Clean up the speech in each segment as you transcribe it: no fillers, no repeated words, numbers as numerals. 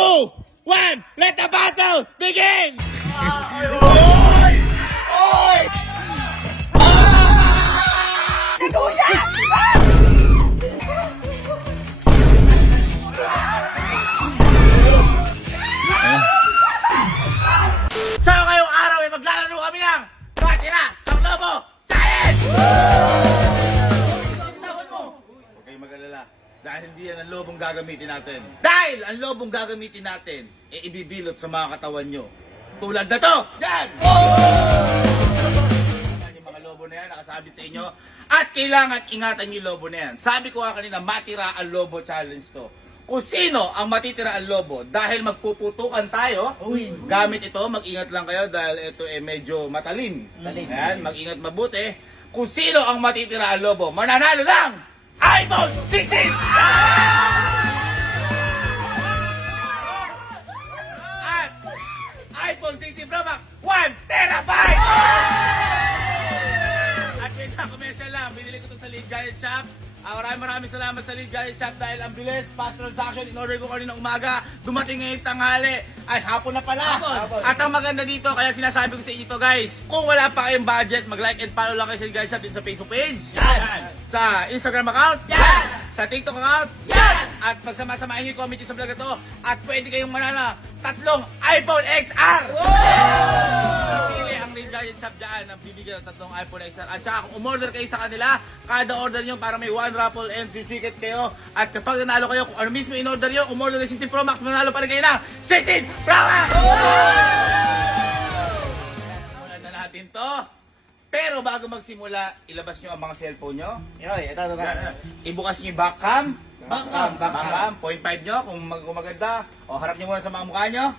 2, 1, let the battle begin! Oy! Oy! So ngayong araw ay maglalaro kami ng Matira ang Lobo Challenge! Huwag kayong mag-alala dahil hindi yan ang lobong gagamitin natin. Dahil ang lobong gagamitin natin ay ibibilot sa mga katawan nyo. Tulad na to! Yan! Yung mga lobo na yan nakasabit sa inyo at kailangan ingatan yung lobo na yan. Sabi ko nga kanina, Matira ang Lobo Challenge to. Kung sino ang matitira ang lobo dahil magpuputukan tayo, gamit ito, mag-ingat lang kayo dahil ito medyo matalim. Ayan, mag-ingat mabuti. Kung sino ang matitira ang lobo, mananalo ng iPhone 16! At iPhone 16 Pro Max 1 terabyte! At pinaka-commercial lang, binili ko ito sa Lead Giant Shop. Maraming salamat sa Lead Giant Shop dahil ang bilis, fast transaction, in-order ko kanina umaga, dumating ngayong tanghali, ay hapon na pala. At ang maganda dito, kaya sinasabi ko sa inyo to guys, kung wala pa kayong budget, mag-like and follow lang kayo sa Lead Giant Shop din sa Facebook page, sa Instagram account, sa TikTok account, at pagsama-samahin nyo yung comment sa vlog na to, at pwede kayong manana 3 iPhone XR! Pili ang Lead Giant Shop dyan, ang bibigyan ng 3 iPhone XR. At saka kung umorder kayo sa kanila, kada order nyo para may 1 raffle and free ticket kayo. At kapag nanalo kayo, kung ano mismo in-order nyo, umorder ng 16 Pro Max, manalo pa rin kayo ng 16 Pro Max! Simulan na natin to. Pero bago magsimula, ilabas nyo ang mga cellphone nyo. Ibukas nyo yung back cam. Back cam. 0.5 nyo kung maganda. O harap nyo muna sa mga mukha nyo.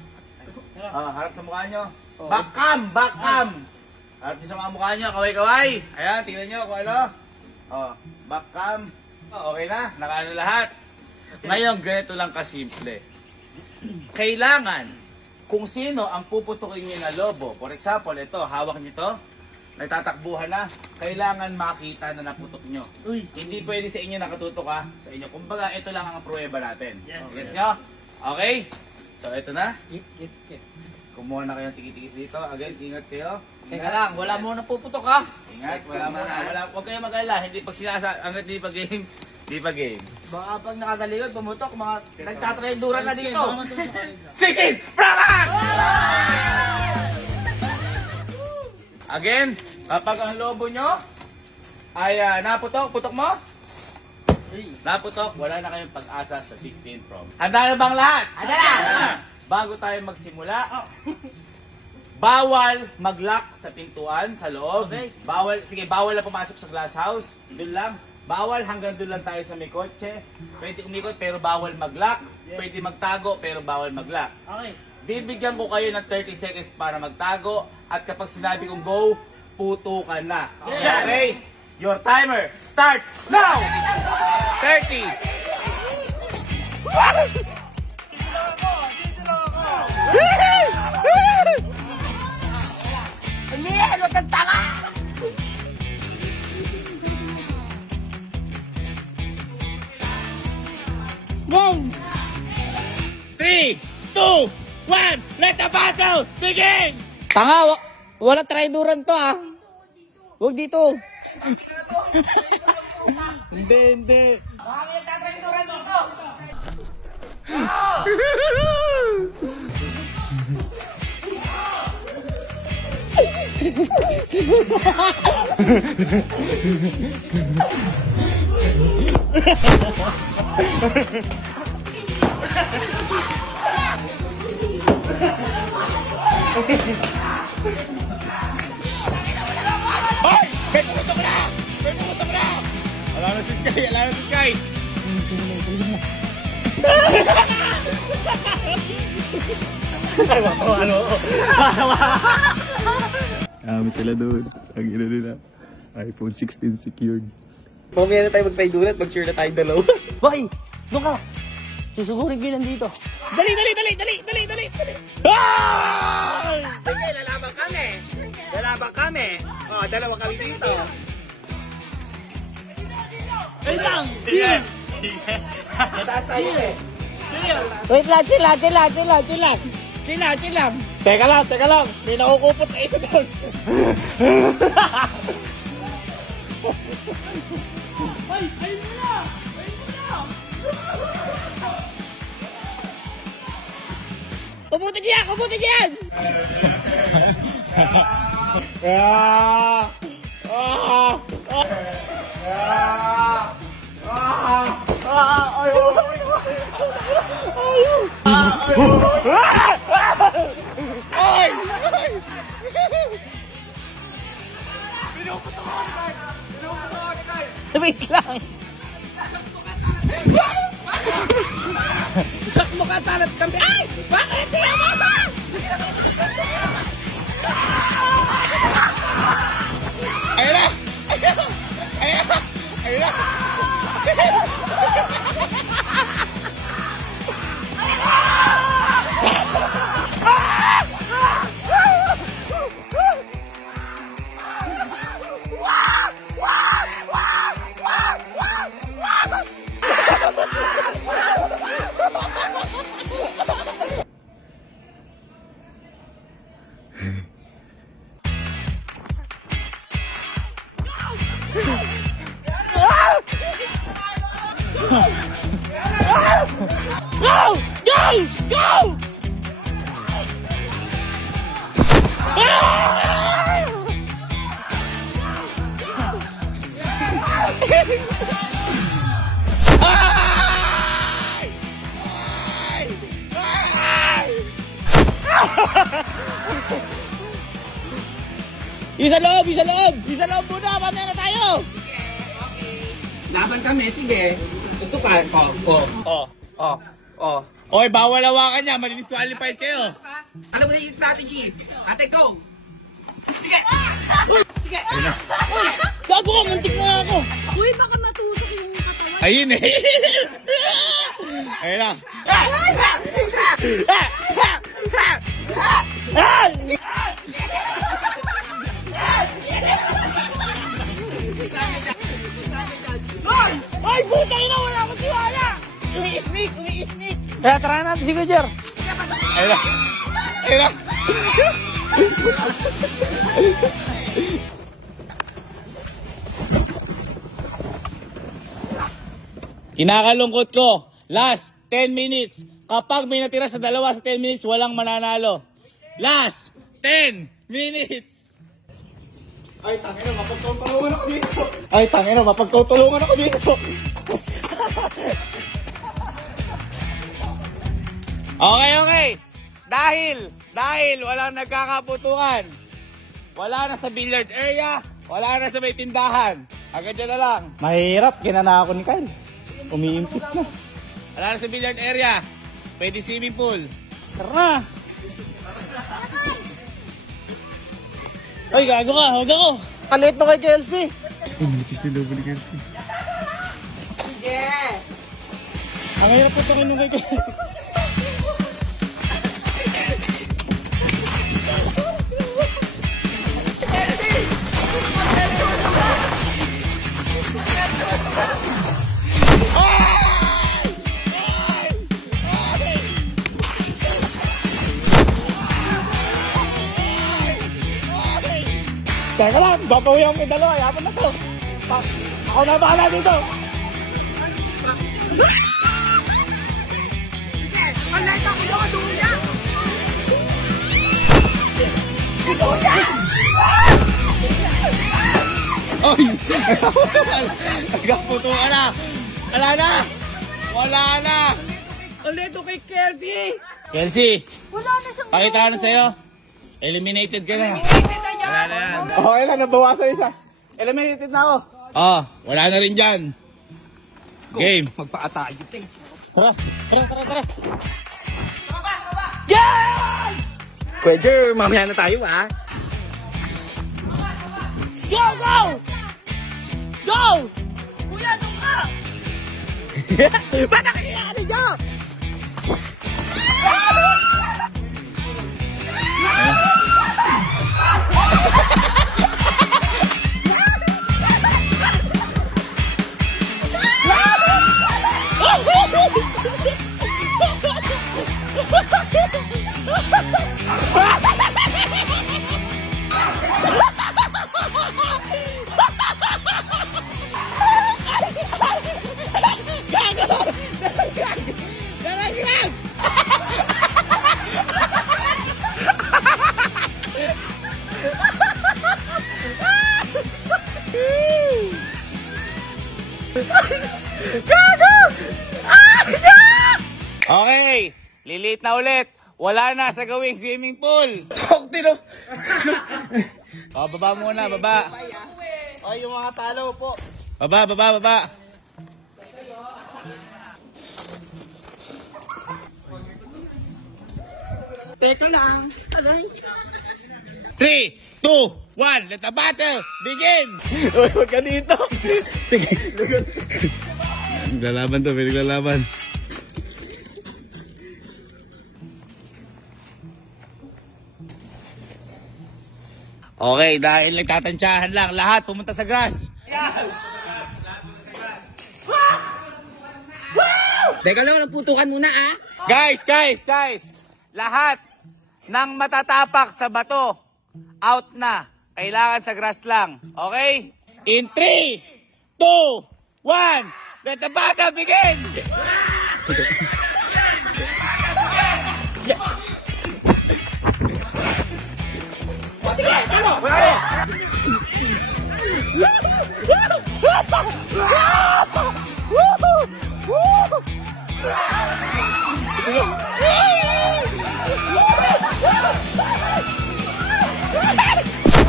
Harap sa mukha nyo. Back cam. Harap nyo sa mga mukha nyo. Kaway-kaway. Ayan, tingnan nyo kung ano. Back cam. Okay na. Nakaano lahat. Ngayon, ganito lang kasimple. Kailangan, kung sino ang puputukin nyo na lobo. For example, ito, hawak nyo ito. Nagtatakbuhan na, kailangan makita na naputok nyo. Hindi pwede sa inyo nakatutok ha, sa inyo. Kumbaga, ito lang ang pruweba natin. Gets nyo? Okay? So, ito na. Kumuha na kayo ng tikis dito. Again, ingat kayo. Teka lang, wala mo na puputok ha? Ingat, wala mo na. Huwag kayo mag-alala. Hindi pag hanggat hindi pa game. Hindi pa game. Baka pag nakagaligod, pumutok, mga nagtatrenduran na dito. 16! Brava! Again, kapag ang lobo nyo ay naputok, mo? Naputok, wala na kayong pag-asa sa 16 Pro. Handa na bang lahat? Handa na! Bago tayo magsimula, bawal mag-lock sa pintuan sa loob. Bawal na pumasok sa glass house. Doon lang. Bawal hanggang doon lang tayo sa may kotse. Pwede umikot pero bawal mag-lock. Pwede magtago pero bawal mag-lock. Okay. Bibigyan ko kayo ng 30 seconds para magtago at kapag sinabi kong go, putukan na. Okay? Your timer starts now! 30! Hindi, ano kang tanga? Game! 3, 2, 1, let the battle begin! Tanga, walang traiduran to ah. Huwag dito. Hindi. Bakit nagtatraiduran mo to? Hoy! May pumutok na! Alam na si Sky! Kami sila doon. Ang ina nila. iPhone 16 secured. Mamaya na tayo magtraiduran, mag-cheer na tayo dalawa. Boy! Doon ka! Susugurin ko lang dito. Dali! Ay! Sige, lalaban kami. O, dalawa kami dito. Ay lang! Sige! Mataas tayo eh. Wait lang, chill lang. Teka lang. May nakukupot na isa doon. Kubuti dyan! Wait lang. Sakmo ka talat kami. Ay! Bakit? Di ako ba? Ayun na! Go! Isa loob muna, mamaya na tayo! Laban kami, sige. Gusto ka? Oy, bawal hawakan niya. Madidisqualified kayo. Alam mo na yung strategy. Ate, go! Gago ka, muntik na ako! Uy, baka matusok yung katawan. Ayun eh. Ayun na. Ay, puta ina, wala akong tiwala! Umi-sneak! Kaya tara natin si Kujer. Ayun na. Ayun na. Kinakalungkot ko. Last 10 minutes. Kapag may natira sa dalawa sa 10 minutes, walang mananalo. Last 10 minutes. Ay, tangina, mapagtutulungan ako dito. Okay. Dahil walang nagkakaputukan. Wala na sa billiard area, wala na sa may tindahan. Agad dyan na lang. Mahirap, ginana ako ni Kyle. Umiimpis na. Wala na sa billiard area. Pwede swimming pool. Tara! Ay, gago ka, huwag ako. Kalit to kay Kelsey. Umilikis ni Lobo ni Kelsey. Ang hirap po ito kay Kelsey. Teka lang, babawihan ko yung dalawa. Yaman na to. Ako na bahala dito. Oy! Nagkaputuan na. Wala na. Ulit kay Kelsey. Kelsey, Wala na siyang pakita ko na sa'yo. Eliminated ka na. Wala na yan. Okay lang, nabawasan isa. Eliminated na ako. Wala na rin dyan. Game. Magpa-atay. Tara. Yan! Kuya, mamaya na tayo, ha? Go! Kuya, doon ka! Ba't nakikiyari niyo? Okay, lilit na ulit. Wala na sa gawing swimming pool. Cocktail, oh. O, baba muna, baba. Ay, yung mga talo po. Baba, baba, baba. Teka lang. Alay. 3, 2, 1, let the battle begin! Uy, wag ka dito. Naglalaban to, naglalaban. Okay, dahil nagtatansyahan lang, lahat pumunta sa grass. Teka lang, putukan muna ah. Guys! Lahat ng matatapak sa bato, out na. Kailangan sa grass lang. Okay? In 3, 2, 1, let the battle begin!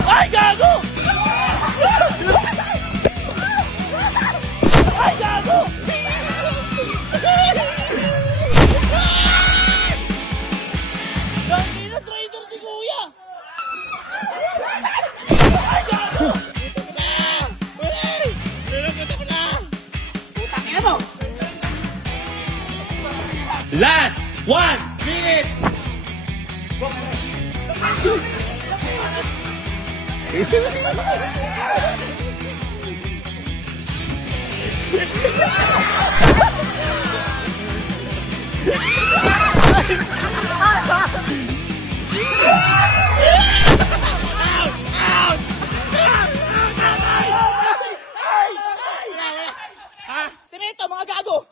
Ay, gago! Ay, gago! Gagi na, traitor si Kuya! Ay, gago! Last 1 minute! Sino ito, mga gago?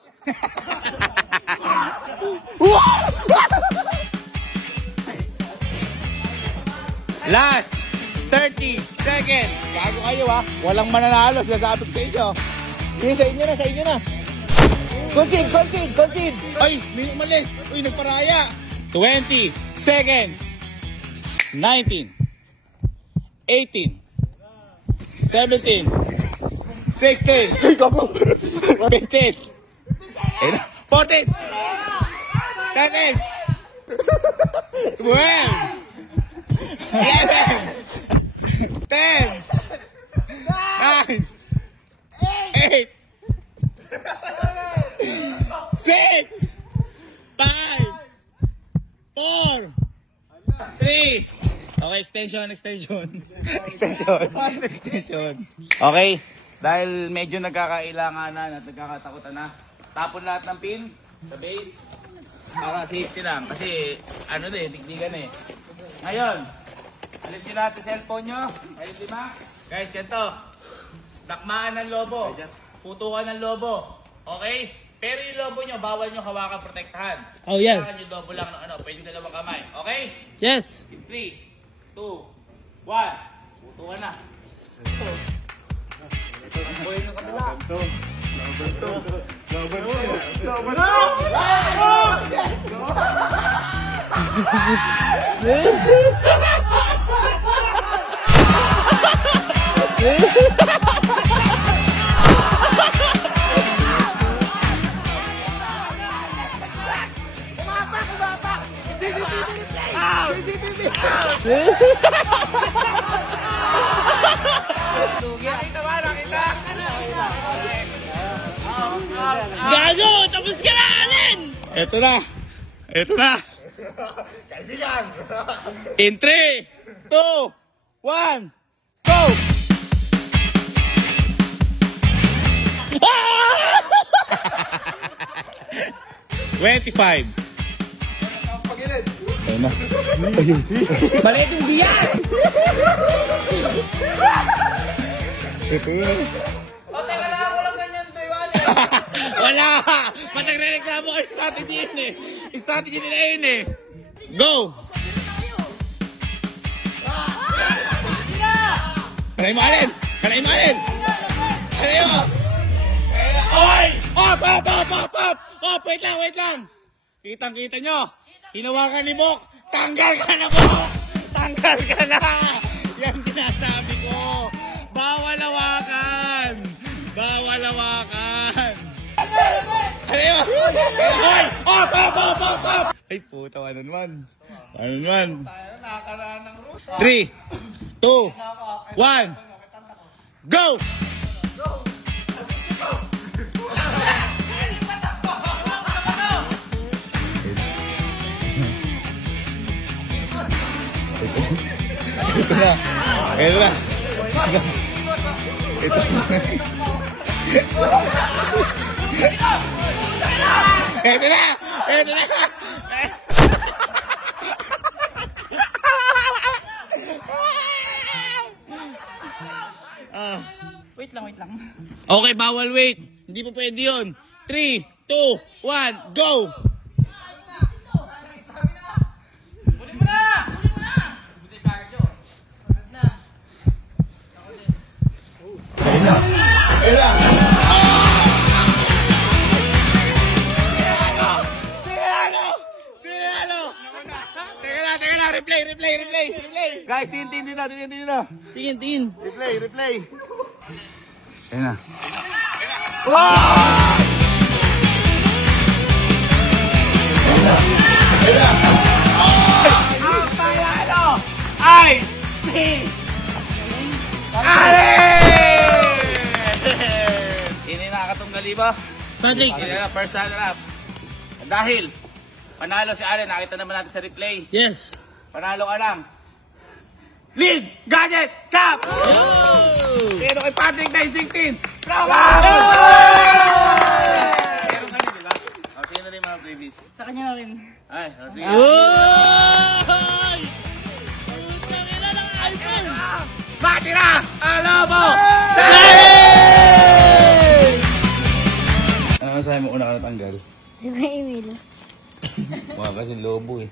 Last 30 seconds! Gago kayo ha! Walang mananalo, sinasabi ko sa inyo. Sige, sa inyo na. Concede! Ay, may umalis! Uy, nagparaya! 20 seconds! 19 18 17 16 15 14 13 12 11 10 9 8 6 5 4 3 Okay, extension. Okay, dahil medyo nagkakailanganan at nagkakatakutan na, tapon lahat ng pin sa base para safety lang. Kasi, digdigan eh. Ngayon, alisin natin cellphone nyo. Kayo lima. Guys, ganito. Takmaan ng lobo. Putukan ng lobo. Okay? Pero yung lobo nyo, bawal nyo hawakan, protektahan. Oh, yes. Kailangan yung lobo lang ng pwede dalawang kamay. Okay? Yes. In 3, 2, 1. Putukan na. Gago! Tapos ka na, Alin! Ito na. Kaibigan. In 3, 2, 1, go! 25. Maliit yung biyan! Wala! Ba't nagre-reklamo ka strategy yun eh? Strategy nila yun eh. Go! Kanay mo, Alin! Kanay mo! Oy! Op! Wait lang! Kitang-kita nyo. Hinawakan ni Bok. Tanggal ka na, Bok. Tanggal ka na. Yan sinasabi ko. Bawal hawakan. Bawal hawakan. Ano yun? Hoy! Op! Ay, puta, ano naman? Ano naman? 3, 2, 1, go! Ito na. Ito na. Ito na. Ito na! Ito na! Wait lang. Okay, bawal wait. Hindi po pwede yun. 3, 2, 1, go! Ayun na! Sinalo! Teka lang, replay! Guys, tingin na. Tingin. Replay. Ayun na. Ang panalo ay si Alex! Hindi nakakatunggali ba? Patrick. Hindi na, first runner-up. Dahil panalo si Allen, nakita naman natin sa replay. Yes. Panalo ka lang. Lead! Gadget! Shop! Pero kay Patrick na 16! Bravo! Meron kami, di ba? O, sige na rin mga previous. Sa kanya na rin. Ay, o, sige. Oy! Putang ina ng iPhone! Matira! Alobo! Ano masahe mo una ka natanggal? Yung email. Mukha kasing lobo eh.